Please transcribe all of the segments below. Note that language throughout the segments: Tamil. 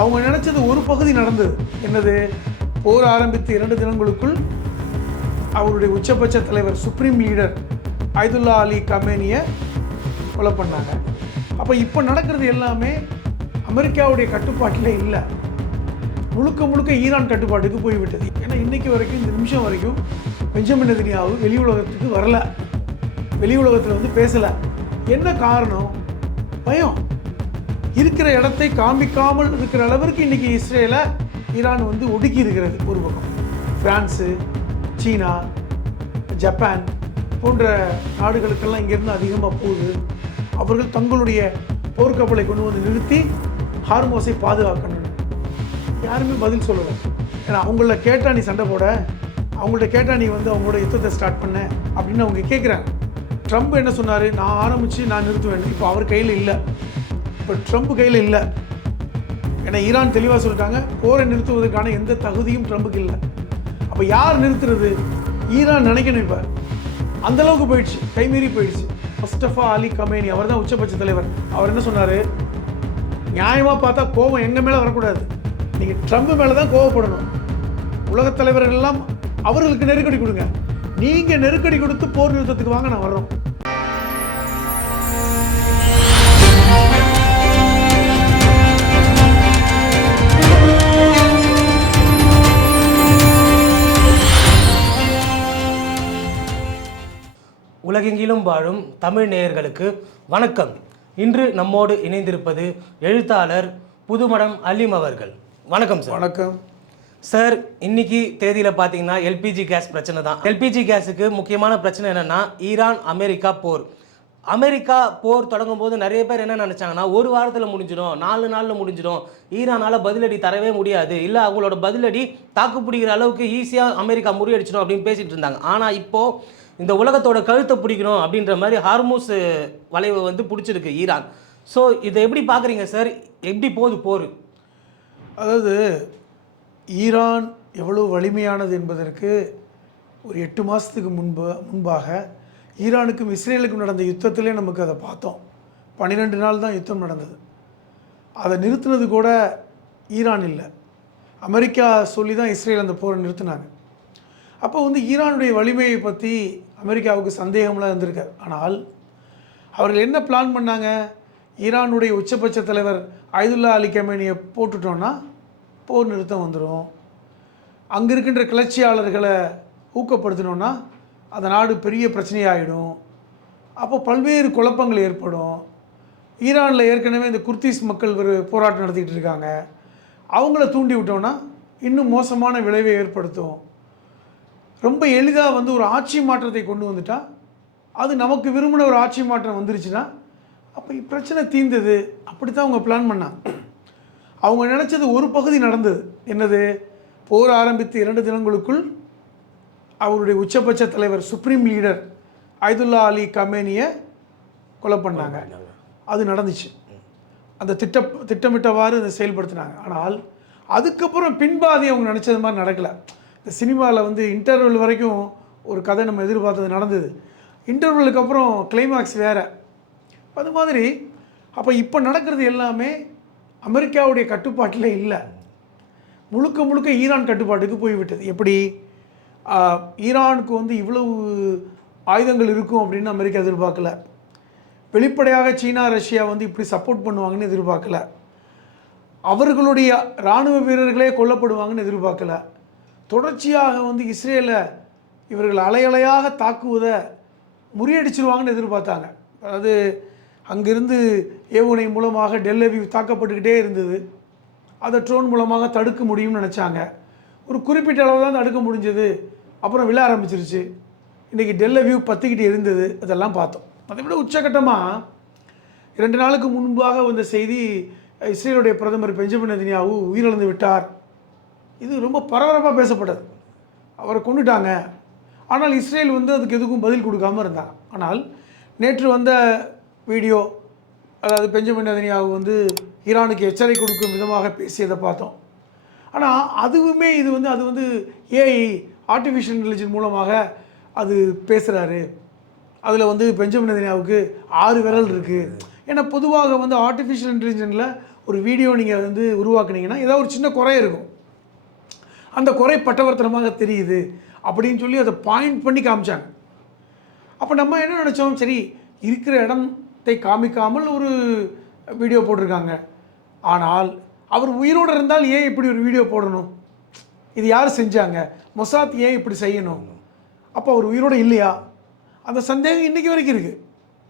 அவங்க நினச்சது ஒரு பகுதி நடந்தது. என்னது? போர் ஆரம்பித்து 2 தினங்களுக்குள் அவருடைய உச்சபட்ச தலைவர் சுப்ரீம் லீடர் அயதுல்லா அலி கமேனியை கொலை பண்ணாங்க. அப்போ இப்போ நடக்கிறது எல்லாமே அமெரிக்காவுடைய கட்டுப்பாட்டில் இல்லை, முழுக்க முழுக்க ஈரான் கட்டுப்பாட்டுக்கு போய்விட்டது. ஏன்னா இன்றைக்கி வரைக்கும், இந்த நிமிஷம் வரைக்கும் பெஞ்சமின் நெதன்யாஹூ வெளி உலகத்துக்கு வரல, வெளி உலகத்தில் வந்து பேசலை. என்ன காரணம்? பயம். இருக்கிற இடத்தை காமிக்காமல் இருக்கிற அளவிற்கு இன்றைக்கி இஸ்ரேலை ஈரான் வந்து ஒடுக்கி இருக்கிறது. ஒரு பக்கம் பிரான்ஸு, சீனா, ஜப்பான் போன்ற நாடுகளுக்கெல்லாம் இங்கேருந்து அதிகமாக போகுது. அவர்கள் தங்களுடைய போர்க்கப்பலை கொண்டு வந்து நிறுத்தி ஹார்மோஸை பாதுகாக்கணும். யாருமே பதில் சொல்லலை. ஏன்னா அவங்கள கேட்டால் நீ சண்டை போட, அவங்கள்ட்ட கேட்டால் நீ வந்து அவங்களோட யுத்தத்தை ஸ்டார்ட் பண்ண அப்படின்னு அவங்க கேட்குறாங்க. ட்ரம்ப் என்ன சொன்னார்? நான் ஆரம்பித்து நான் நிறுத்துவேன். இப்போ அவர் கையில் இல்லை, இப்போ ட்ரம்ப் கையில் இல்லை. ஏன்னா ஈரான் தெளிவாக சொல்லிட்டாங்க, போரை நிறுத்துவதற்கான எந்த தகுதியும் ட்ரம்புக்கு இல்லை. அப்போ யார் நிறுத்துறது? ஈரான் நினைக்கணும். இப்போ அந்தளவுக்கு போயிடுச்சு, கைமீறி போயிடுச்சு. முஸ்தபா அலி கமேனி அவர் தான் உச்சபட்ச தலைவர். அவர் என்ன சொன்னார்? நியாயமாக பார்த்தா கோபம் எங்கள் மேலே வரக்கூடாது, நீங்கள் ட்ரம்ப் மேலே தான் கோவப்படணும். உலகத் தலைவர்கள் எல்லாம் அவர்களுக்கு நெருக்கடி கொடுங்க, நீங்கள் நெருக்கடி கொடுத்து போர் நிறுத்தத்துக்கு வாங்க, நான் வர்றோம். உலகெங்கிலும் வாழும் தமிழ் நேயர்களுக்கு வணக்கம். இன்று நம்மோடு இணைந்திருப்பது எழுத்தாளர் புதுமடம் அலீம் அவர்கள். வணக்கம் சார். வணக்கம் சார். இன்னைக்கு தேதியில் பார்த்தீங்கன்னா எல்பிஜி கேஸ் பிரச்சனை தான். எல்பிஜி கேஸுக்கு முக்கியமான பிரச்சனை என்னென்னா ஈரான் அமெரிக்கா போர். அமெரிக்கா போர் தொடங்கும் போது நிறைய பேர் என்ன நினச்சாங்கன்னா, ஒரு வாரத்தில் முடிஞ்சிடும், 4 நாளில் முடிஞ்சிடும், ஈரானால் பதிலடி தரவே முடியாது, இல்லை அவங்களோட பதிலடி தாக்கு பிடிக்கிற அளவுக்கு ஈஸியாக அமெரிக்கா முறியடிச்சிடும் அப்படின்னு பேசிகிட்டு இருந்தாங்க. ஆனால் இப்போது இந்த உலகத்தோட கழுத்தை பிடிக்கணும் அப்படின்ற மாதிரி ஹார்மூஸ் வளைவை வந்து பிடிச்சிருக்கு ஈரான். ஸோ இதை எப்படி பார்க்குறீங்க சார்? எப்படி போகுது போர்? அதாவது ஈரான் எவ்வளோ வலிமையானது என்பதற்கு ஒரு 8 மாதத்துக்கு முன்பாக ஈரானுக்கும் இஸ்ரேலுக்கும் நடந்த யுத்தத்திலே நமக்கு அதை பார்த்தோம். 12 நாள் தான் யுத்தம் நடந்தது. அதை நிறுத்தினது கூட ஈரான் இல்லை, அமெரிக்கா சொல்லி தான் இஸ்ரேல் அந்த போரை நிறுத்தினாங்க. அப்போ வந்து ஈரானுடைய வலிமையை பற்றி அமெரிக்காவுக்கு சந்தேகம்லாம் இருந்திருக்காரு. ஆனால் அவர்கள் என்ன பிளான் பண்ணாங்க? ஈரானுடைய உச்சபட்ச தலைவர் அயதுல்லா அலி கமேனியை போட்டுட்டோன்னா போர் நிறுத்தம் வந்துடும், அங்கே இருக்கின்ற கிளர்ச்சியாளர்களை ஊக்கப்படுத்தினோன்னா அந்த நாடு பெரிய பிரச்சனையாகிடும், அப்போ பல்வேறு குழப்பங்கள் ஏற்படும். ஈரானில் ஏற்கனவே இந்த குர்திஸ் மக்கள் ஒரு போராட்டம் நடத்திக்கிட்டு இருக்காங்க, அவங்கள தூண்டி விட்டோன்னா இன்னும் மோசமான விளைவை ஏற்படுத்தும். ரொம்ப எளிதாக வந்து ஒரு ஆட்சி மாற்றத்தை கொண்டு வந்துட்டால், அது நமக்கு விரும்பின ஒரு ஆட்சி மாற்றம் வந்துருச்சுன்னா அப்போ பிரச்சனை தீர்ந்தது. அப்படி தான் அவங்க பிளான் பண்ணாங்க. அவங்க நினச்சது ஒரு பகுதி நடந்தது. என்னது? போர் ஆரம்பித்து 2 தினங்களுக்குள் அவருடைய உச்சபட்ச தலைவர் சுப்ரீம் லீடர் அயதுல்லா அலி கமேனியை கொலை பண்ணாங்க. அது நடந்துச்சு. அந்த திட்டமிட்டவாறு அதை செயல்படுத்தினாங்க. ஆனால் அதுக்கப்புறம் பின்பாதி அவங்க நினச்சது மாதிரி நடக்கலை. இந்த சினிமாவில் வந்து இன்டர்வல் வரைக்கும் ஒரு கதை நம்ம எதிர்பார்த்தது நடந்தது, இன்டர்வலுக்கு அப்புறம் கிளைமாக்ஸ் வேறு. அது மாதிரி அப்போ இப்போ நடக்கிறது எல்லாமே அமெரிக்காவுடைய கட்டுப்பாட்டில் இல்லை, முழுக்க முழுக்க ஈரான் கட்டுப்பாட்டுக்கு போய்விட்டது. எப்படி? ஈரானுக்கு வந்து இவ்வளவு ஆயுதங்கள் இருக்கும் அப்படின்னு அமெரிக்கா எதிர்பார்க்கல. வெளிப்படையாக சீனா ரஷ்யா வந்து இப்படி சப்போர்ட் பண்ணுவாங்கன்னு எதிர்பார்க்கல. அவர்களுடைய இராணுவ வீரர்களே கொல்லப்படுவாங்கன்னு எதிர்பார்க்கல. தொடர்ச்சியாக வந்து இஸ்ரேலை இவர்கள் அலையலையாக தாக்குவதை முறியடிச்சிருவாங்கன்னு எதிர்பார்த்தாங்க. அதாவது அங்கிருந்து ஏவுகணை மூலமாக டெல் அவீவ் தாக்கப்பட்டுக்கிட்டே இருந்தது, அதை ட்ரோன் மூலமாக தடுக்க முடியும்னு நினச்சாங்க. ஒரு குறிப்பிட்ட அளவு தான் தடுக்க முடிஞ்சது, அப்புறம் விழ ஆரம்பிச்சிருச்சு. இன்றைக்கி டெல் அவீவ் பற்றிக்கிட்டு இருந்தது, அதெல்லாம் பார்த்தோம். அதை விட உச்சகட்டமாக 2 நாளுக்கு முன்பாக வந்த செய்தி, இஸ்ரேலுடைய பிரதமர் பெஞ்சமின் நெதன்யாஹூ உயிரிழந்து விட்டார். இது ரொம்ப பரபரப்பாக பேசப்பட்டது. அவரை கொண்டுட்டாங்க. ஆனால் இஸ்ரேல் வந்து அதுக்கு எதுக்கும் பதில் கொடுக்காமல் இருந்தாங்க. ஆனால் நேற்று வந்த வீடியோ, அதாவது பெஞ்சமின் நெதன்யாஹூ வந்து ஈரானுக்கு எச்சரிக்கை கொடுக்கும் விதமாக பேசியதை பார்த்தோம். ஆனால் அதுவுமே அது வந்து ஏஐ ஆர்டிஃபிஷியல் இன்டெலிஜென்ஸ் மூலமாக அது பேசுகிறாரு. அதில் வந்து பெஞ்சமின் நெதன்யாஹூவுக்கு 6 விரல் இருக்குது. ஏன்னா பொதுவாக வந்து ஆர்டிஃபிஷியல் இன்டெலிஜென்ஸில் ஒரு வீடியோ நீங்கள் வந்து உருவாக்குனீங்கன்னா ஏதாவது ஒரு சின்ன குறை இருக்கும், அந்த குறை பட்டவர்த்தனமாக தெரியுது அப்படின்னு சொல்லி அதை பாயிண்ட் பண்ணி காமிச்சாங்க. அப்போ நம்ம என்ன நினச்சோம், சரி இருக்கிற இடத்தை காமிக்காமல் ஒரு வீடியோ போட்டிருக்காங்க, ஆனால் அவர் உயிரோடு இருந்தால் ஏன் இப்படி ஒரு வீடியோ போடணும், இது யார் செஞ்சாங்க, மொசாத் ஏன் இப்படி செய்யணும், அப்போ அவர் உயிரோடு இல்லையா, அந்த சந்தேகம் இன்றைக்கி வரைக்கும் இருக்குது.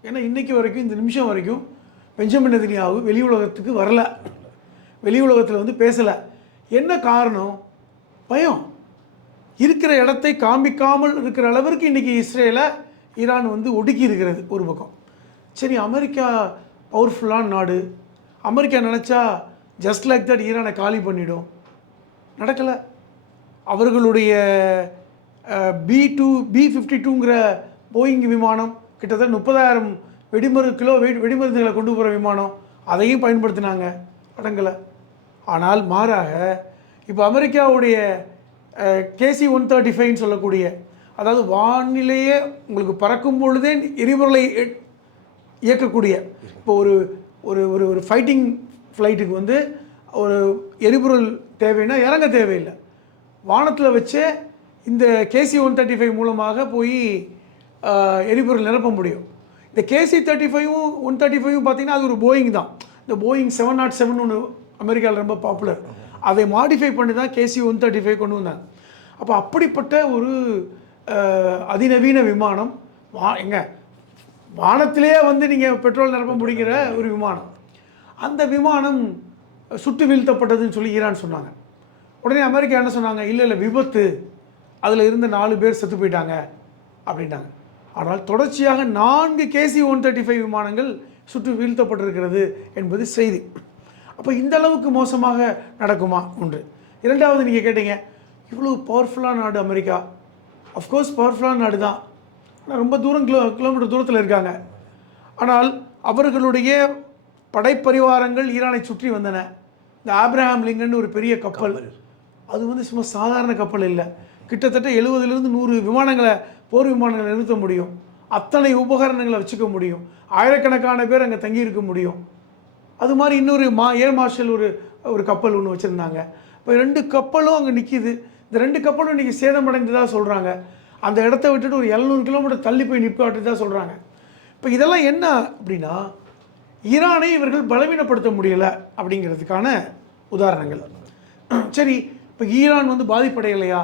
ஏன்னா இன்றைக்கி வரைக்கும் இந்த நிமிஷம் வரைக்கும் பெஞ்சமின் நெதன்யாகு வெளி உலகத்துக்கு வரல, வெளி உலகத்தில் வந்து பேசலை. என்ன காரணம்? பயம். இருக்கிற இடத்தை காமிக்காமல் இருக்கிற அளவிற்கு இன்றைக்கி இஸ்ரேலை ஈரான் வந்து ஒடுக்கி இருக்கிறது ஒரு பக்கம். சரி, அமெரிக்கா பவர்ஃபுல்லான நாடு, அமெரிக்கா நினச்சா ஜஸ்ட் லைக் தட் ஈரானை காலி பண்ணிடும். நடக்கலை. அவர்களுடைய B-52ங்கிற போயிங் விமானம் கிட்டத்தட்ட 30,000 கிலோ வெடிமருந்துகளை கொண்டு போகிற விமானம், அதையும் பயன்படுத்தினாங்க, அடங்கலை. ஆனால் மாறாக இப்போ அமெரிக்காவுடைய KC-135 சொல்லக்கூடிய, அதாவது வானிலையே உங்களுக்கு பறக்கும் பொழுதே எரிபொருளை இயக்கக்கூடிய, இப்போ ஒரு ஒரு ஒரு ஒரு ஃபைட்டிங் ஃப்ளைட்டுக்கு வந்து ஒரு எரிபொருள் தேவைன்னா இறங்க தேவையில்லை, வானத்தில் வச்சே இந்த KC-135 மூலமாக போய் எரிபொருள் நிரப்ப முடியும். இந்த KC-35ம் 135ம் பார்த்திங்கன்னா அது ஒரு போயிங் தான். இந்த போயிங் 707 ஒன்று அமெரிக்காவில் ரொம்ப பாப்புலர், அதை மாடிஃபை பண்ணி தான் KC-135 கொண்டு வந்தாங்க. அப்போ அப்படிப்பட்ட ஒரு அதிநவீன விமானம் வானத்திலேயே வந்து நீங்கள் பெட்ரோல் நிரப்ப முடிக்கிற ஒரு விமானம், அந்த விமானம் சுட்டு வீழ்த்தப்பட்டதுன்னு சொல்லி ஈரான் சொன்னாங்க. உடனே அமெரிக்கா என்ன சொன்னாங்க, இல்லை விபத்து, அதில் இருந்த 4 பேர் செத்து போயிட்டாங்க அப்படின்ட்டாங்க. ஆனால் தொடர்ச்சியாக 4 KC-135 விமானங்கள் சுட்டு வீழ்த்தப்பட்டிருக்கிறது என்பது செய்தி. அப்போ இந்த அளவுக்கு மோசமாக நடக்குமா ஒன்று. இரண்டாவது, நீங்கள் கேட்டீங்க இவ்வளோ பவர்ஃபுல்லான நாடு அமெரிக்கா, அஃப்கோர்ஸ் பவர்ஃபுல்லான நாடு தான், ஆனால் ரொம்ப கிலோமீட்டர் தூரத்தில் இருக்காங்க. ஆனால் அவர்களுடைய படைப்பரிவாரங்கள் ஈரானை சுற்றி வந்தன. இந்த ஆப்ரஹாம் லிங்கன் ஒரு பெரிய கப்பல், அது வந்து சும்மா சாதாரண கப்பல் இல்லை, கிட்டத்தட்ட 70லேருந்து 100 விமானங்களை, போர் விமானங்களை நிறுத்த முடியும், அத்தனை உபகரணங்களை வச்சுக்க முடியும், ஆயிரக்கணக்கான பேர் அங்கே தங்கியிருக்க முடியும். அது மாதிரி இன்னொரு ஏர் மார்ஷல் ஒரு கப்பல் ஒன்று வச்சுருந்தாங்க. இப்போ 2 கப்பலும் அங்கே நிற்கிது. இந்த 2 கப்பலும் இன்றைக்கி சேதமடைந்ததாக சொல்கிறாங்க. அந்த இடத்த விட்டுட்டு ஒரு 700 கிலோமீட்டர் தள்ளி போய் நிற்பாட்டுதான் சொல்கிறாங்க. இப்போ இதெல்லாம் என்ன அப்படின்னா, ஈரானை இவர்கள் பலவீனப்படுத்த முடியலை அப்படிங்கிறதுக்கான உதாரணங்கள். சரி, இப்போ ஈரான் வந்து பாதிப்படையலையா,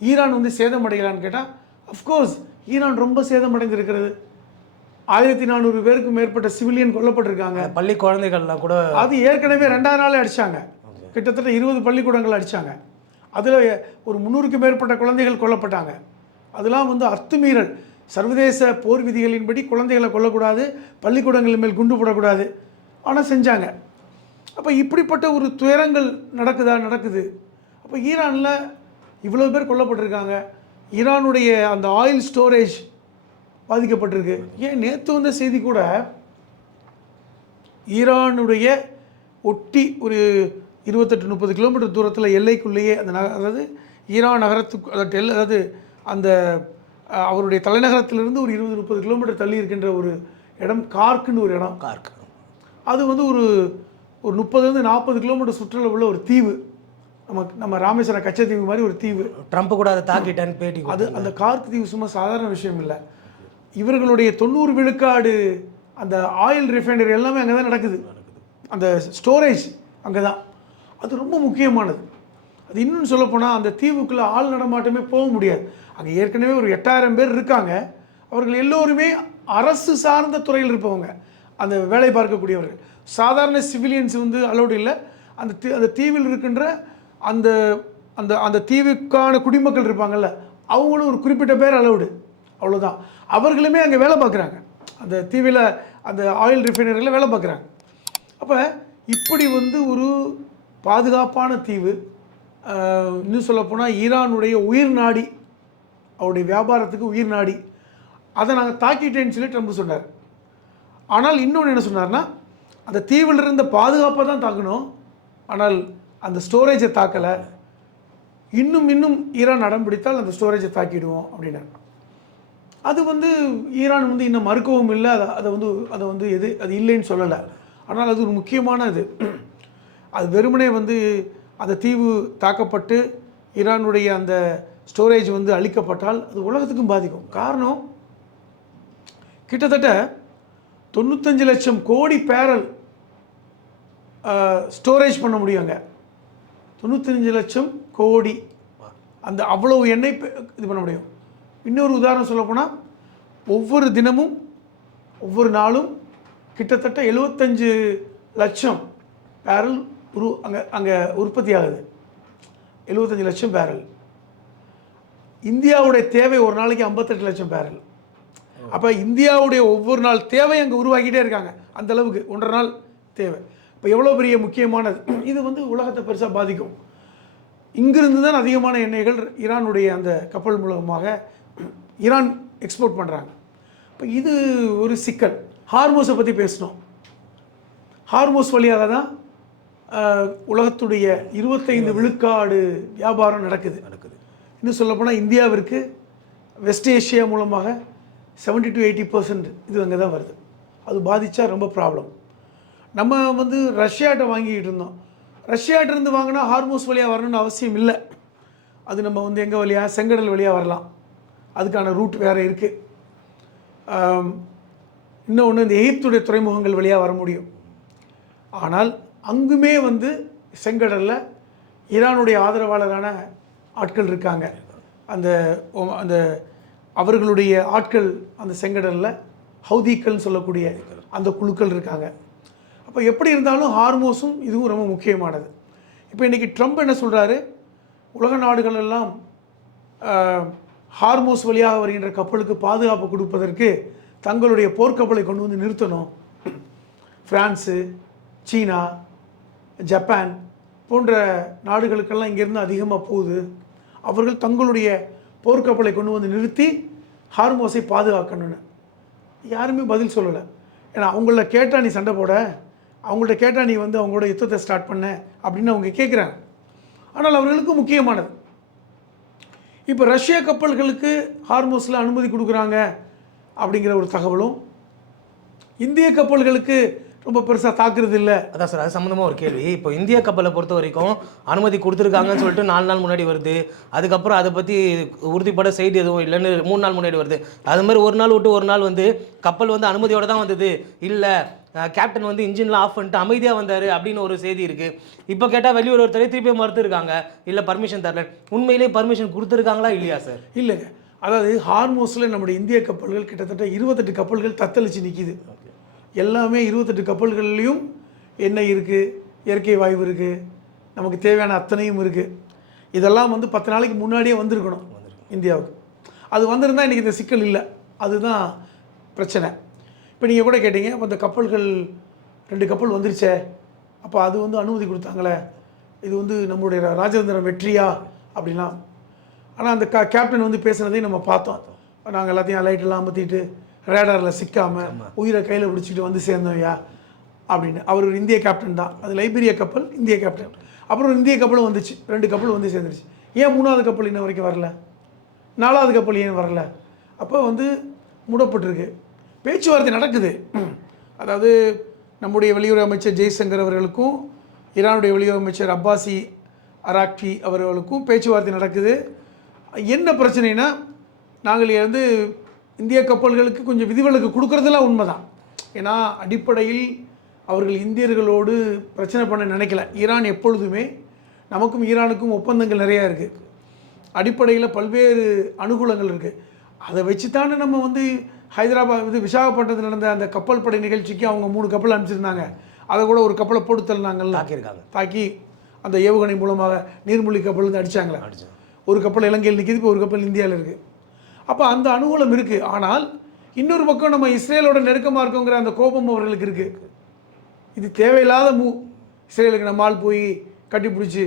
ஈரான் வந்து சேதமடையலான்னு கேட்டால் அஃப்கோர்ஸ் ஈரான் ரொம்ப சேதமடைந்திருக்கிறது. 1400 பேருக்கு மேற்பட்ட சிவிலியன் கொல்லப்பட்டிருக்காங்க. பள்ளி குழந்தைகள்லாம் கூட அது ஏற்கனவே 2ஆவது நாளே அடித்தாங்க, கிட்டத்தட்ட 20 பள்ளிக்கூடங்கள் அடித்தாங்க. அதில் ஒரு 300க்கு மேற்பட்ட குழந்தைகள் கொல்லப்பட்டாங்க. அதெல்லாம் வந்து அத்துமீறல், சர்வதேச போர் விதிகளின்படி குழந்தைகளை கொல்லக்கூடாது, பள்ளிக்கூடங்கள் மேல் குண்டு போடக்கூடாது, ஆனால் செஞ்சாங்க. அப்போ இப்படிப்பட்ட ஒரு துயரங்கள் நடக்குது. அப்போ ஈரானில் இவ்வளோ பேர் கொல்லப்பட்டிருக்காங்க. ஈரானுடைய அந்த ஆயில் ஸ்டோரேஜ் பாதிக்கப்பட்டிருக்கு. ஏன் நேற்று வந்த செய்தி கூட, ஈரானுடைய ஒட்டி ஒரு 28-30 கிலோமீட்டர் தூரத்தில் எல்லைக்குள்ளேயே அதாவது ஈரான் நகரத்துக்கு அதாவது அந்த அவருடைய தலைநகரத்திலிருந்து ஒரு 20-30 கிலோமீட்டர் தள்ளி இருக்கின்ற ஒரு இடம், கார்க்குன்னு ஒரு இடம். அது வந்து ஒரு 30-40 கிலோமீட்டர் சுற்றுலா உள்ள ஒரு தீவு. நம்ம ராமேஸ்வரம் கச்சத்தீவு மாதிரி ஒரு தீவு. ட்ரம்ப் கூட அதை தாக்கிட்டேன்னு பேட்டி. அது அந்த கார்க் தீவு சும்மா சாதாரண விஷயம் இல்லை. இவர்களுடைய 90 விழுக்காடு அந்த ஆயில் ரிஃபைனரி எல்லாமே அங்கே தான் நடக்குது. அந்த ஸ்டோரேஜ் அங்கே தான். அது ரொம்ப முக்கியமானது. அது இன்னும் சொல்லப்போனால் அந்த தீவுக்குள்ளே ஆள் நடமாட்டமே போக முடியாது. அங்கே ஏற்கனவே ஒரு 8000 பேர் இருக்காங்க. அவர்கள் எல்லோருமே அரசு சார்ந்த துறையில் இருப்பவங்க, அந்த வேலை பார்க்கக்கூடியவர்கள். சாதாரண சிவிலியன்ஸ் வந்து அலோடு இல்லை. அந்த தீவில் இருக்கின்ற அந்த அந்த அந்த தீவுக்கான குடிமக்கள் இருப்பாங்கள்ல, அவங்களும் ஒரு குறிப்பிட்ட பேர் அலோடு, அவ்வளோதான். அவர்களுமே அங்கே வேலை பார்க்குறாங்க, அந்த தீவில் அந்த ஆயில் ரிஃபைனரியில் வேலை பார்க்குறாங்க. அப்போ இப்படி வந்து ஒரு பாதுகாப்பான தீவு, இன்னும் சொல்லப்போனால் ஈரானுடைய உயிர் நாடி, அவருடைய வியாபாரத்துக்கு உயிர் நாடி, அதை நாங்கள் தாக்கிட்டேன்னு சொல்லி ட்ரம்ப் சொன்னார். ஆனால் இன்னொன்று என்ன சொன்னார்னா, அந்த தீவில் இருந்த பாதுகாப்பை தான் தாக்கணும், ஆனால் அந்த ஸ்டோரேஜை தாக்கலை. இன்னும் ஈரான் அடம் பிடித்தால் அந்த ஸ்டோரேஜை தாக்கிடுவோம் அப்படின்னாரு. அது வந்து ஈரான் வந்து இன்னும் மறுக்கவும் இல்லை, அதை வந்து அது இல்லைன்னு சொல்லலை. ஆனால் அது ஒரு முக்கியமான இது. அது வெறுமனே வந்து அந்த தீவு தாக்கப்பட்டு ஈரானுடைய அந்த ஸ்டோரேஜ் வந்து அழிக்கப்பட்டால் அது உலகத்துக்கும் பாதிக்கும். காரணம், கிட்டத்தட்ட 95 லட்சம் கோடி பேரல் ஸ்டோரேஜ் பண்ண முடியுங்க. 95 லட்சம் கோடி, அந்த அவ்வளவு எண்ணெய் இது பண்ண முடியும். இன்னொரு உதாரணம் சொல்லப்போனால், ஒவ்வொரு தினமும் ஒவ்வொரு நாளும் கிட்டத்தட்ட 75 லட்சம் பேரல் அங்கே உற்பத்தி ஆகுது. 75 லட்சம் பேரல். இந்தியாவுடைய தேவை ஒரு நாளைக்கு 58 லட்சம் பேரல். அப்போ இந்தியாவுடைய ஒவ்வொரு நாள் தேவை அங்கே உருவாக்கிட்டே இருக்காங்க. அந்த அளவுக்கு 1.5 நாள் தேவை. இப்போ எவ்வளோ பெரிய முக்கியமானது. இது வந்து உலகத்தை பெருசாக பாதிக்கும். இங்கிருந்து தான் அதிகமான எண்ணெய்கள் ஈரானுடைய அந்த கப்பல் மூலமாக ஈரான் எக்ஸ்போர்ட் பண்ணுறாங்க. இப்போ இது ஒரு சிக்கல். ஹார்மோஸை பற்றி பேசணும். ஹார்மோஸ் வழியாக தான் உலகத்துடைய 25 விழுக்காடு வியாபாரம் நடக்குது. இன்னும் சொல்லப்போனால் இந்தியாவிற்கு வெஸ்ட் ஏஷியா மூலமாக 70 to 80% இது அங்கே தான் வருது. அது பாதித்தா ரொம்ப ப்ராப்ளம். நம்ம வந்து ரஷ்யாட்ட வாங்கிக்கிட்டு இருந்தோம். ரஷ்யாட்டிருந்து வாங்கினா ஹார்மோஸ் வழியாக வரணும்னு அவசியம் இல்லை. அது நம்ம வந்து எங்கே வழியாக, செங்கடல் வழியாக வரலாம். அதுக்கான ரூட் வேறு இருக்குது. இன்னொன்று, இந்த எகிப்துடைய துறைமுகங்கள் வழியாக வர முடியும். ஆனால் அங்குமே வந்து செங்கடலில் ஈரானுடைய ஆதரவாளரான ஆட்கள் இருக்காங்க. அந்த அந்த அவர்களுடைய ஆட்கள் அந்த செங்கடலில் ஹவுதிக்கள்னு சொல்லக்கூடிய அந்த குழுக்கள் இருக்காங்க. அப்போ எப்படி இருந்தாலும் ஹார்மோஸும் இதுவும் ரொம்ப முக்கியமானது. இப்போ இன்றைக்கி ட்ரம்ப் என்ன சொல்கிறாரு, உலக நாடுகள் எல்லாம் ஹார்மோஸ் வழியாக வருகின்ற கப்பலுக்கு பாதுகாப்பு கொடுப்பதற்கு தங்களுடைய போர்க்கப்பலை கொண்டு வந்து நிறுத்தணும். பிரான்ஸு, சீனா, ஜப்பான் போன்ற நாடுகளுக்கெல்லாம் இங்கேருந்து அதிகமாக போகுது. அவர்கள் தங்களுடைய போர்க்கப்பலை கொண்டு வந்து நிறுத்தி ஹார்மோஸை பாதுகாக்கணும்னு யாருமே பதில் சொல்லலை. ஏன்னா அவங்கள கேட்டால் நீ சண்டை போட, அவங்கள்ட்ட கேட்டால் நீ வந்து அவங்களோட யுத்தத்தை ஸ்டார்ட் பண்ண அப்படின்னு அவங்க கேட்குறாங்க. ஆனால் அவர்களுக்கு முக்கியமானது. இப்போ ரஷ்ய கப்பல்களுக்கு ஹார்மோஸில் அனுமதி கொடுக்குறாங்க அப்படிங்கிற ஒரு தகவலும், இந்திய கப்பல்களுக்கு ரொம்ப பெருசாக தாக்குறது இல்லை. அதான் சார், அது சம்மந்தமாக ஒரு கேள்வி. இப்போ இந்திய கப்பலை பொறுத்த வரைக்கும் அனுமதி கொடுத்துருக்காங்கன்னு சொல்லிட்டு 4 நாள் முன்னாடி வருது. அதுக்கப்புறம் அதை பற்றி உறுதிப்பட செய்தி எதுவும் இல்லைன்னு 3 நாள் முன்னாடி வருது. அது மாதிரி ஒரு நாள் விட்டு ஒரு நாள் வந்து கப்பல் வந்து அனுமதியோடு தான் வந்தது, இல்லை கேப்டன் வந்து இன்ஜின்லாம் ஆஃப் பண்ணிட்டு அமைதியாக வந்தார் அப்படின்னு ஒரு செய்தி இருக்குது. இப்போ கேட்டால் வெளியூர் ஒருத்தரை திருப்பி மறுத்துருக்காங்க, இல்லை பர்மிஷன் தரல. உண்மையிலே பர்மிஷன் கொடுத்துருக்காங்களா இல்லையா சார்? இல்லைங்க. அதாவது ஹார்மோஸில் நம்முடைய இந்திய கப்பல்கள் கிட்டத்தட்ட 28 கப்பல்கள் தத்தளித்து நிற்கிது. எல்லாமே 28 கப்பல்கள்லேயும் எண்ணெய் இருக்குது, இயற்கை வாயு இருக்குது, நமக்கு தேவையான அத்தனையும் இருக்குது. இதெல்லாம் வந்து 10 நாளைக்கு முன்னாடியே வந்திருக்கணும் இந்தியாவுக்கு. அது வந்திருந்தால் இன்றைக்கி இந்த சிக்கல் இல்லை. அதுதான் பிரச்சனை. இப்போ நீங்கள் கூட கேட்டீங்க, அப்போ இந்த கப்பல்கள் 2 கப்பல் வந்துருச்சே, அப்போ அது வந்து அனுமதி கொடுத்தாங்களே, இது வந்து நம்மளுடைய ராஜதந்திரம் வெற்றியா அப்படின்னா. ஆனால் அந்த கேப்டன் வந்து பேசுனதையும் நம்ம பார்த்தோம். நாங்கள் எல்லாத்தையும் லைட்டெல்லாம் அமர்த்திட்டு ரேடாரில் சிக்காமல் உயிரை கையில் பிடிச்சிட்டு வந்து சேர்ந்தோம்யா அப்படின்னு. அவர் ஒரு இந்திய கேப்டன் தான். அது லைபீரியா கப்பல், இந்திய கேப்டன். அப்புறம் இந்திய கப்பலும் வந்துச்சு, 2 கப்பல் வந்து சேர்ந்துருச்சு. ஏன் 3வது கப்பல் இன்ன வரைக்கும் வரல? 4வது கப்பல் ஏன் வரல? அப்போ வந்து மூடப்பட்டிருக்கு. பேச்சுவார்த்தை நடக்குது. அதாவது நம்முடைய வெளியுறவு அமைச்சர் ஜெய்சங்கர் அவர்களுக்கும் ஈரானுடைய வெளியுறவு அமைச்சர் அப்பாசி அராக்டி அவர்களுக்கும் பேச்சுவார்த்தை நடக்குது. என்ன பிரச்சனைனா, நாங்கள் வந்து இந்திய கப்பல்களுக்கு கொஞ்சம் விதிவிலக்கு கொடுக்குறதெல்லாம் உண்மை தான். ஏன்னா அடிப்படையில் அவர்கள் இந்தியர்களோடு பிரச்சனை பண்ண நினைக்கல. ஈரான் எப்பொழுதுமே, நமக்கும் ஈரானுக்கும் ஒப்பந்தங்கள் நிறையா இருக்குது. அடிப்படையில் பல்வேறு அனுகூலங்கள் இருக்குது. அதை வச்சு தானே நம்ம வந்து ஹைதராபாத் விசாகப்பட்டினத்தில் நடந்த அந்த கப்பல் படை நிகழ்ச்சிக்கு அவங்க 3 கப்பல் அனுப்பிச்சிருந்தாங்க. அதை கூட ஒரு கப்பலை போட்டு தள்ளினாங்கல்ல, தாக்கி அந்த ஏவுகணை மூலமாக நீர்மூழ்கி கப்பல் வந்து அடித்தாங்களே. ஒரு கப்பல் இலங்கையில் நிற்கிது, இப்போ ஒரு கப்பல் இந்தியாவில் இருக்குது. அப்போ அந்த அனுகூலம் இருக்குது. ஆனால் இன்னொரு பக்கம் நம்ம இஸ்ரேலோட நெருக்கமாக இருக்கோங்கிற அந்த கோபம் அவர்களுக்கு இருக்குது. இது தேவையில்லாத இஸ்ரேலுக்கு நம்மால் போய் கட்டிப்பிடிச்சி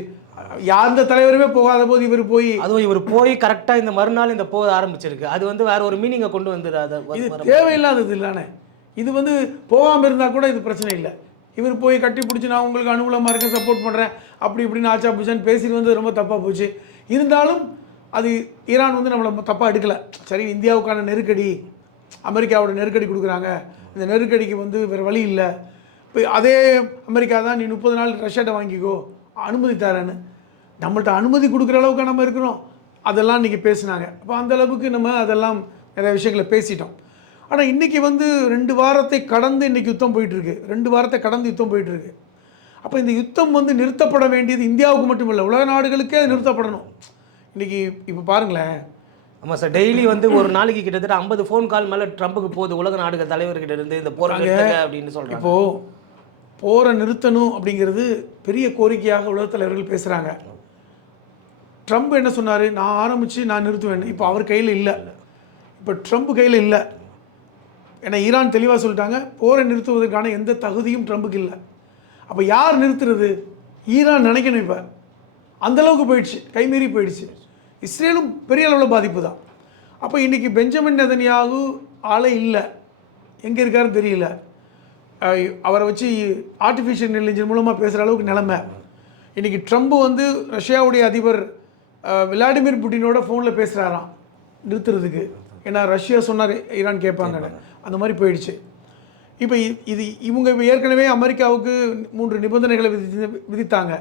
யாந்த தலைவருமே போகாத போது இவர் போய், அதுவும் இவர் போய் கரெக்டாக இந்த மறுநாள் இந்த போக ஆரம்பிச்சிருக்கு. அது வந்து வேற ஒரு மீனிங்கை கொண்டு வந்துடாது. இது தேவையில்லாதது இல்லைண்ணே. இது வந்து போகாமல் இருந்தால் கூட இது பிரச்சனை இல்லை. இவர் போய் கட்டி பிடிச்சி நான் உங்களுக்கு அனுகூலமாக இருக்கேன், சப்போர்ட் பண்ணுறேன், அப்படி இப்படின்னு ஆச்சா பூச்சான்னு பேசிட்டு வந்து ரொம்ப தப்பாக போச்சு. இருந்தாலும் அது ஈரான் வந்து நம்மளை தப்பாக எடுக்கலை. சரி, இந்தியாவுக்கான நெருக்கடி, அமெரிக்காவோட நெருக்கடி கொடுக்குறாங்க, இந்த நெருக்கடிக்கு வந்து வேறு வழி இல்லை, இப்போ அதே அமெரிக்கா தான் நீ 30 நாள் ரஷ்யாட்ட வாங்கிக்கோ அனுமதி தரேன்னு, நம்மள்ட்ட அனுமதி கொடுக்குற அளவுக்கு நம்ம இருக்கிறோம். அதெல்லாம் இன்றைக்கி பேசுனாங்க. அப்போ அந்த அளவுக்கு நம்ம அதெல்லாம் நிறைய விஷயங்களை பேசிட்டோம். ஆனால் இன்றைக்கி வந்து 2 வாரத்தை கடந்து இன்றைக்கி யுத்தம் போயிட்டுருக்கு. 2 வாரத்தை கடந்து யுத்தம் போயிட்டுருக்கு. அப்போ இந்த யுத்தம் வந்து நிறுத்தப்பட வேண்டியது இந்தியாவுக்கு மட்டும் இல்லை, உலக நாடுகளுக்கே அது நிறுத்தப்படணும். இன்றைக்கி இப்போ பாருங்களேன். ஆமாம் சார், டெய்லி வந்து ஒரு நாளைக்கு கிட்டத்தட்ட 50 ஃபோன் கால் மேலே ட்ரம்ப்புக்கு போகுது உலக நாடுகள் தலைவர்கிட்ட இருந்து, இந்த போரை நிறுத்துங்க அப்படின்னு சொல்கிறாங்க. இப்போது போரை நிறுத்தணும் அப்படிங்கிறது பெரிய கோரிக்கையாக உலகத் தலைவர்கள் பேசுகிறாங்க. ட்ரம்ப் என்ன சொன்னார், நான் ஆரம்பித்து நான் நிறுத்துவேன். இப்போ அவர் கையில் இல்லை, இப்போ ட்ரம்ப் கையில் இல்லை. ஏன்னா ஈரான் தெளிவாக சொல்லிட்டாங்க, போரை நிறுத்துவதற்கான எந்த தகுதியும் ட்ரம்புக்கு இல்லை. அப்போ யார் நிறுத்துறது? ஈரான் நினைக்கணும். இப்போ அந்தளவுக்கு போயிடுச்சு, கைமீறி போயிடுச்சு. இஸ்ரேலும் பெரிய அளவில் பாதிப்பு தான். அப்போ இன்றைக்கி பெஞ்சமின் நெதன்யாகு ஆளே இல்லை, எங்கே இருக்காருன்னு தெரியல. அவரை வச்சு ஆர்டிஃபிஷியல் இன்டெலிஜென்ஸ் மூலமாக பேசுகிற அளவுக்கு நிலைமை. இன்றைக்கி ட்ரம்ப் வந்து ரஷ்யாவுடைய அதிபர் விளாடிமிர் புட்டினோட ஃபோனில் பேசுகிறாராம் நிறுத்துறதுக்கு. ஏன்னா ரஷ்யா சொன்னார் ஈரான் கேட்பாங்கன்னு, அந்த மாதிரி போயிடுச்சு. இப்போ இவங்க ஏற்கனவே அமெரிக்காவுக்கு 3 நிபந்தனைகளை விதித்தாங்க.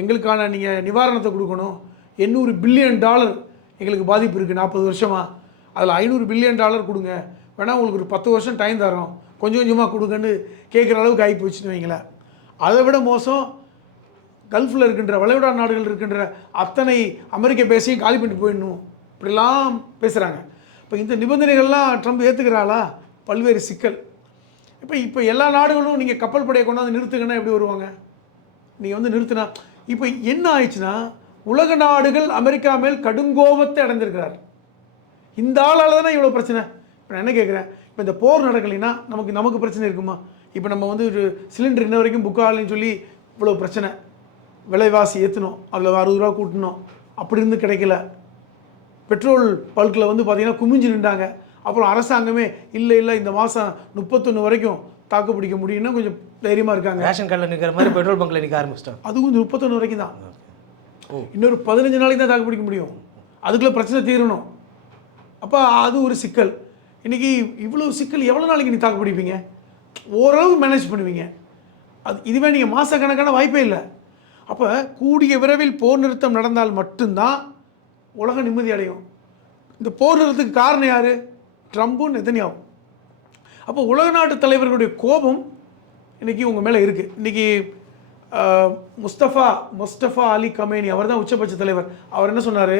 எங்களுக்கான நீங்கள் நிவாரணத்தை கொடுக்கணும், $800 பில்லியன் எங்களுக்கு பாதிப்பு இருக்குது 40 வருஷமாக, அதில் $500 பில்லியன் கொடுங்க, வேணால் உங்களுக்கு ஒரு 10 வருஷம் டைம் தரோம், கொஞ்சம் கொஞ்சமாக கொடுங்கன்னு கேட்குற அளவுக்கு ஆகி போச்சுன்னு வைங்களேன். அதை விட மோசம், கல்ஃபில் இருக்கின்ற வளைகுடா நாடுகள் இருக்கின்ற அத்தனை அமெரிக்க பேசையும் காலி பண்ணிட்டு போயிடணும், இப்படிலாம் பேசுகிறாங்க. இப்போ இந்த நிபந்தனைகள்லாம் ட்ரம்ப் ஏற்றுக்கிறாளா? பல்வேறு சிக்கல். இப்போ எல்லா நாடுகளும் நீங்கள் கப்பல் படையை கொண்டாந்து நிறுத்துங்கன்னா எப்படி வருவாங்க? நீங்கள் வந்து நிறுத்தினா இப்போ என்ன ஆயிடுச்சுன்னா, உலக நாடுகள் அமெரிக்கா மேல் கடுங்கோபத்தை அடைந்திருக்கிறார். இந்த ஆளால் தானே இவ்வளோ பிரச்சனை. இப்போ நான் என்ன கேட்குறேன், இப்போ இந்த போர் நடக்கலைன்னா நமக்கு பிரச்சனை இருக்குமா? இப்போ நம்ம வந்து ஒரு சிலிண்டர் இன்ன வரைக்கும் புக் ஆகலைன்னு சொல்லி இவ்வளோ பிரச்சனை, விலைவாசி ஏற்றணும், அதில் 60 ரூபா கூட்டணும், அப்படி இருந்து கிடைக்கல. பெட்ரோல் பல்கில் வந்து பார்த்திங்கன்னா குமிஞ்சு நின்றாங்க. அப்புறம் அரசாங்கமே இல்லை இந்த மாதம் 31 வரைக்கும் தாக்கு பிடிக்க முடியும்னா கொஞ்சம் தைரியமாக இருக்காங்க. ரேஷன் கார்டில் நிற்கிற மாதிரி பெட்ரோல் பங்கில் நிற்க ஆரம்பிச்சிட்டாங்க. அதுவும் இந்த 31 வரைக்கும் தான். இன்னொரு 15 நாளைக்கு தான் தாக்கு பிடிக்க முடியும், அதுக்குள்ளே பிரச்சனை தீரணும். அப்போ அது ஒரு சிக்கல். இன்றைக்கி இவ்வளோ சிக்கல் எவ்வளோ நாளைக்கு நீ தாக்கு பிடிப்பீங்க? ஓரளவு மேனேஜ் பண்ணுவீங்க. இதுவே நீங்கள் மாதக்கணக்கான வாய்ப்பே இல்லை. அப்போ கூடிய விரைவில் போர் நிறுத்தம் நடந்தால் மட்டும்தான் உலகம் நிம்மதி அடையும். இந்த போர் நிறுத்தத்துக்கு காரணம் யார்? ட்ரம்பும் நெதன்யாவும். அப்போ உலக நாட்டு தலைவர்களுடைய கோபம் இன்றைக்கி உங்கள் மேலே இருக்குது. இன்றைக்கி முஸ்தஃபா அலி கமேனி, அவர் தான் உச்சபட்ச தலைவர். அவர் என்ன சொன்னார்,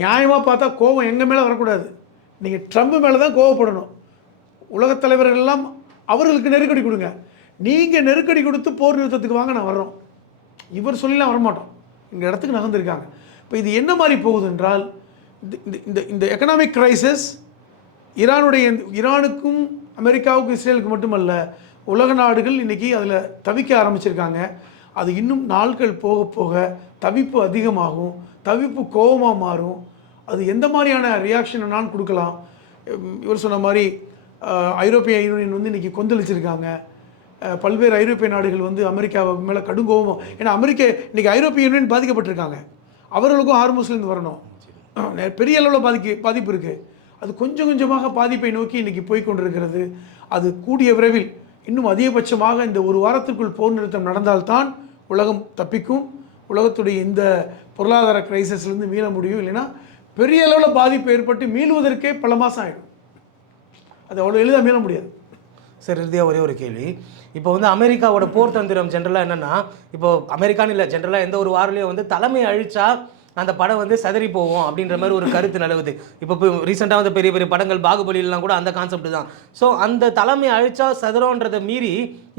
நியாயமாக பார்த்தா கோபம் எங்கள் மேலே வரக்கூடாது, நீங்கள் ட்ரம்ப் மேலே தான் கோவப்படணும். உலகத் தலைவர்கள் எல்லாம் அவர்களுக்கு நெருக்கடி கொடுங்க, நீங்கள் நெருக்கடி கொடுத்து போர் நிறுத்தத்துக்கு வாங்க, நான் வர்றோம். இவர் சொல்லிலாம் வரமாட்டோம், இந்த இடத்துக்கு நகர்ந்துருக்காங்க. இப்போ இது என்ன மாதிரி போகுது என்றால், இந்த எக்கனாமிக் கிரைசிஸ் ஈரானுக்கும் அமெரிக்காவுக்கும் இஸ்ரேலுக்கு மட்டுமல்ல, உலக நாடுகள் இன்றைக்கி அதில் தவிக்க ஆரம்பிச்சிருக்காங்க. அது இன்னும் நாட்கள் போக போக தவிப்பு அதிகமாகும், தவிப்பு கோபமாக மாறும். அது எந்த மாதிரியான ரியாக்ஷன் நான் கொடுக்கலாம். இவர் சொன்ன மாதிரி ஐரோப்பிய யூனியன் வந்து இன்றைக்கி கொந்தளிச்சிருக்காங்க. பல்வேறு ஐரோப்பிய நாடுகள் வந்து அமெரிக்காவை மேலே கடுங்கோபம். ஏன்னா இன்றைக்கி ஐரோப்பிய யூனியன் பாதிக்கப்பட்டிருக்காங்க, அவர்களுக்கும் ஹார்மோஸ்லேருந்து வரணும், பெரிய அளவில் பாதிப்பு இருக்குது. அது கொஞ்சம் கொஞ்சமாக பாதிப்பை நோக்கி இன்றைக்கி போய்கொண்டிருக்கிறது. அது கூடிய விரைவில் இன்னும் அதிகபட்சமாக இந்த ஒரு வாரத்திற்குள் போர் நிறுத்தம் நடந்தால்தான் உலகம் தப்பிக்கும், உலகத்துடைய இந்த பொருளாதார கிரைசிஸ்லேருந்து மீள முடியும். இல்லைன்னா பெரிய அளவில் பாதிப்பு ஏற்பட்டு மீளுவதற்கே பல மாதம் ஆகிடும். அது அவ்வளோ எளிதாக மீள முடியாது. சரி, இறுதியாக ஒரே ஒரு கேள்வி. இப்போ வந்து அமெரிக்காவோட போர் தந்திரம் ஜென்ரலாக என்னென்னா, இப்போ அமெரிக்கான்னு இல்லை, ஜென்ரலாக எந்த ஒரு வாரிலையும் வந்து தலைமை அழிச்சா அந்த படம் வந்து சதறி போவோம் அப்படின்ற மாதிரி ஒரு கருத்து நிலவுது. இப்போ ரீசெண்டாக வந்து பெரிய பெரிய படங்கள் பாகுபலிலாம் கூட அந்த கான்செப்ட் தான். ஸோ அந்த தலைமை அழிச்சா சதுரன்றதை மீறி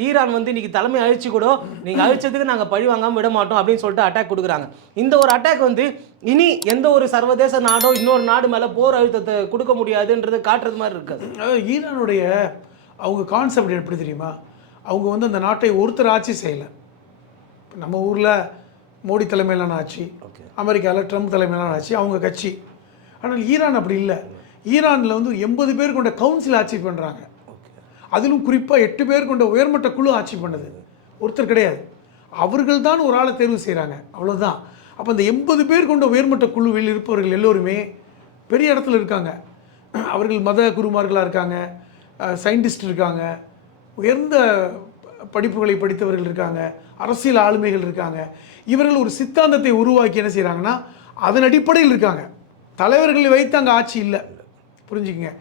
ஈரான் வந்து இன்றைக்கி தலைமை அழிச்சு கூட நீங்கள் அழிச்சதுக்கு நாங்கள் பழி வாங்காமல் விட மாட்டோம் அப்படின்னு சொல்லிட்டு அட்டாக் கொடுக்குறாங்க. இந்த ஒரு அட்டாக் வந்து இனி எந்த ஒரு சர்வதேச நாடோ இன்னொரு நாடு மேலே போர் அழுத்தத்தை கொடுக்க முடியாதுன்றது காட்டுறது மாதிரி இருக்காது. ஈரானுடைய அவங்க கான்செப்ட் எப்படி தெரியுமா, அவங்க வந்து அந்த நாட்டை ஒருத்தர் ஆட்சி செய்யலை. நம்ம ஊரில் மோடி தலைமையிலான ஆட்சி, அமெரிக்காவில் ட்ரம்ப் தலைமையிலான ஆட்சி, அவங்க கட்சி. ஆனால் ஈரான் அப்படி இல்லை. ஈரானில் வந்து 80 பேர் கொண்ட கவுன்சில் ஆட்சி பண்ணுறாங்க. அதிலும் குறிப்பாக 8 பேர் கொண்ட உயர்மட்ட குழு ஆட்சி பண்ணுது, ஒருத்தர் கிடையாது. அவர்கள் தான் ஒரு ஆளை தேர்வு செய்கிறாங்க, அவ்வளோதான். அப்போ அந்த 80 பேர் கொண்ட உயர்மட்ட குழுவில் இருப்பவர்கள் எல்லோருமே பெரிய இடத்துல இருக்காங்க. அவர்கள் மத குருமார்களாக இருக்காங்க, சயின்டிஸ்ட் இருக்காங்க, உயர்ந்த படிப்புகளை படித்தவர்கள் இருக்காங்க, அரசியல் ஆளுமைகள் இருக்காங்க. இவர்கள் ஒரு சித்தாந்தத்தை உருவாக்கி என்ன செய்கிறாங்கன்னா அதன் அடிப்படையில் இருக்காங்க. தலைவர்களை வைத்து அங்கே ஆட்சி இல்லை. புரிஞ்சுக்கங்க.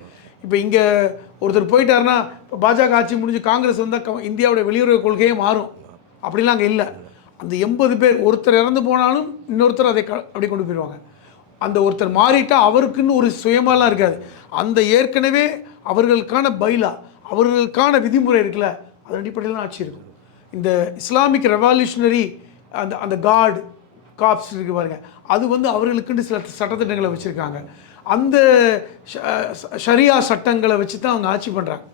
இப்போ இங்கே ஒருத்தர் போயிட்டாருன்னா இப்போ பாஜக ஆட்சி முடிஞ்சு காங்கிரஸ் வந்தால் இந்தியாவுடைய வெளியுறவு கொள்கையே மாறும். அப்படிலாம் அங்கே இல்லை. அந்த 80 பேர் ஒருத்தர் இறந்து போனாலும் இன்னொருத்தர் அதை அப்படி கொண்டு போயிடுவாங்க. அந்த ஒருத்தர் மாறிட்டால் அவருக்குன்னு ஒரு சுயமாலாம் இருக்காது. அந்த ஏற்கனவே அவர்களுக்கான பைலா, அவர்களுக்கான விதிமுறை இருக்குல்ல, அதன் அடிப்படையில் தான் ஆட்சி இருக்கும். இந்த இஸ்லாமிக் ரெவல்யூஷனரி அந்த அந்த கார்டு காப்ஸ் இருக்குது பாருங்க, அது வந்து அவர்களுக்குன்னு சில சட்டத்திட்டங்களை வச்சுருக்காங்க. அந்த ஷரியா சட்டங்களை வச்சு தான் அவங்க ஆட்சி பண்ணுறாங்க.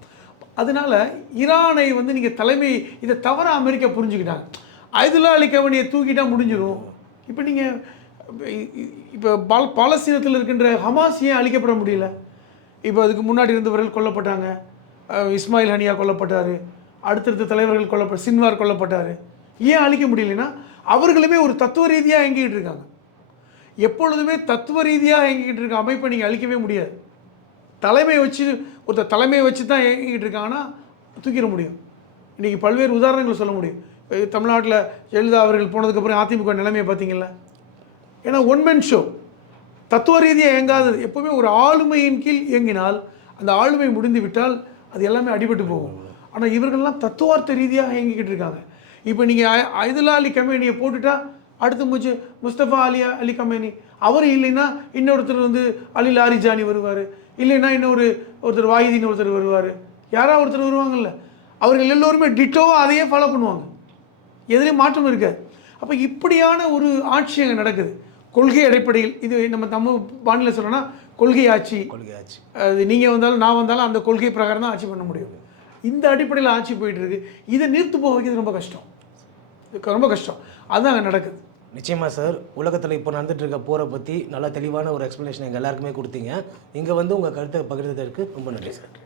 அதனால் ஈரானை வந்து நீங்கள் தலைமை இதை தவிர அமெரிக்கா புரிஞ்சுக்கிட்டாங்க. அயதுல்லா அலி கமேனியை தூக்கிட்டா முடிஞ்சிடும். இப்போ நீங்கள் இப்போ பாலஸ்தீனத்தில் இருக்கின்ற ஹமாஸ் ஏன் அழிக்கப்பட முடியல? இப்போ அதுக்கு முன்னாடி இருந்தவர்கள் கொல்லப்பட்டாங்க. இஸ்மாயில் ஹனியா கொல்லப்பட்டார், அடுத்தடுத்த தலைவர்கள் கொல்லப்பட்ட, சின்வார் கொல்லப்பட்டார். ஏன் அழிக்க முடியலன்னா அவர்களுமே ஒரு தத்துவ ரீதியாக இயங்கிக்கிட்டு இருக்காங்க. எப்பொழுதுமே தத்துவ ரீதியாக இயங்கிக்கிட்டு இருக்க அமைப்பை நீங்கள் அழிக்கவே முடியாது. தலைமையை வச்சு ஒருத்தர் தலைமையை வச்சு தான் இயங்கிக்கிட்டு இருக்காங்கன்னா தூக்கிட முடியும். இன்றைக்கி பல்வேறு உதாரணங்கள் சொல்ல முடியும். தமிழ்நாட்டில் ஜெயலலிதா அவர்கள் போனதுக்கப்புறம் அதிமுக நிலைமையை பார்த்தீங்களா? ஏன்னா ஒன்மென் ஷோ, தத்துவ ரீதியாக இயங்காதது. எப்போவுமே ஒரு ஆளுமையின் கீழ் இயங்கினால் அந்த ஆளுமை முடிந்து விட்டால் அது எல்லாமே அடிபட்டு போகும். ஆனால் இவர்கள்லாம் தத்துவார்த்த ரீதியாக இயங்கிக்கிட்டு இருக்காங்க. இப்போ நீங்கள் அயதுல்லா அலி கமேனியை போட்டுட்டா அடுத்த மூச்சு முஸ்தபா அலி கமேனி, அவர் இல்லைன்னா இன்னொருத்தர் வந்து அலி லாரிஜானி வருவார், இல்லைன்னா ஒருத்தர் வாஹிதீன் ஒருத்தர் வருவார், யாராவது ஒருத்தர் வருவாங்கல்ல. அவர்கள் எல்லோருமே டிட்டோவாக அதையே ஃபாலோ பண்ணுவாங்க, எதுலேயும் மாற்றம் இருக்காது. அப்போ இப்படியான ஒரு ஆட்சி அங்கே நடக்குது கொள்கை அடிப்படையில். இது நம்ம தமிழ் பாணியில் சொல்லணும்னா கொள்கை ஆட்சி. அது நீங்கள் வந்தாலும் நான் வந்தாலும் அந்த கொள்கை பிரகாரம் தான் ஆட்சி பண்ண முடியும். இந்த அடிப்படையில் ஆட்சி போயிட்டு இருக்கு. இதை நீர்த்து போக வைக்கிறது ரொம்ப கஷ்டம், ரொம்ப கஷ்டம். அதுதான் அங்கே நடக்குது. நிச்சயமாக சார், உலகத்தில் இப்போ நடந்துட்டு இருக்க போரை பற்றி நல்லா தெளிவான ஒரு எக்ஸ்ப்ளனேஷன் எங்கள் எல்லாருக்குமே கொடுத்தீங்க. இங்கே வந்து உங்கள் கருத்தை பகிர்ந்ததற்கு ரொம்ப நன்றி சார்.